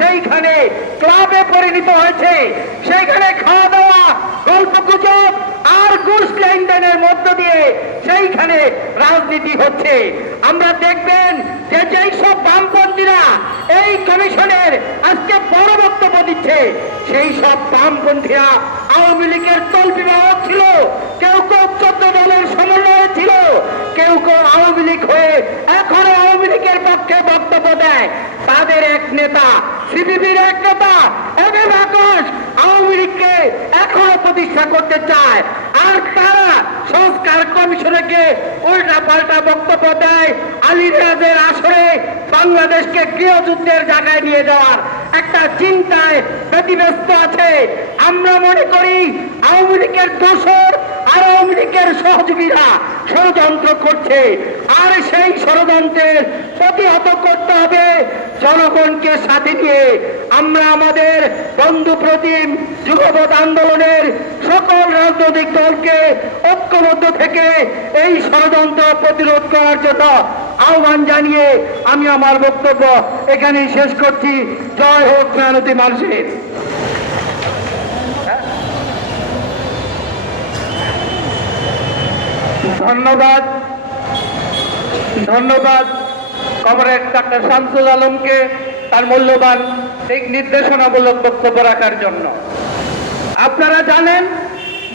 সেইখানে ক্লাবে পরিণত হয়েছে। সেইখানে খাওয়া দাওয়া, গল্প গুজব আর ঘুষ লেনদেনের মধ্য দিয়ে সেইখানে রাজনীতি হচ্ছে। আমরা দেখবেন যে যেই সব বামপন্থীরা এই কমিশনের আজকে বড় বক্তব্য দিচ্ছে, সেই সব বামপন্থীরা আওয়ামী লীগের তল্পিবাহক ছিল। কেউ কেউ 14 দলের সমন্বয়ে ছিল, কেউ কেউ আওয়ামী লীগ হয়ে এখনো আওয়ামী লীগের পক্ষে বক্তব্য দেয়। তাদের এক নেতা, সিপিবির এক নেতা এমএম আকাশ আওয়ামী লীগকে এখনো প্রতিষ্ঠা করতে চায়, আর তারা সংস্কার কমিশনকে উল্টা পাল্টা বক্তব্য দেয়। আলী রিয়াজের আসরে বাংলাদেশকে গৃহযুদ্ধের জায়গায় নিয়ে যাওয়ার একটা চিন্তায় ব্যতিব্যস্ত আছে। আমরা মনে করি আওয়ামী লীগের দোসর আর আওয়ামী লীগের সহযোগীরা ষড়যন্ত্র করছে, আর সেই ষড়যন্ত্রের প্রতিহত করতে হবে জনগণকে সাথে নিয়ে। আমরা আমাদের বন্ধু প্রতিম যুগপৎ আন্দোলনের সকল রাজনৈতিক দলকে ঐক্যবদ্ধ থেকে এই ষড়যন্ত্র প্রতিরোধ করার জন্য আহ্বান জানিয়ে আমি আমার বক্তব্য এখানেই শেষ করছি। জয় হোক মেহনতি মানুষের। ধন্যবাদ ধন্যবাদ কমরেড ডাক্তার শামসুল আলমকে তার মূল্যবান দিক নির্দেশনামূলক বক্তব্য রাখার জন্য। আপনারা জানেন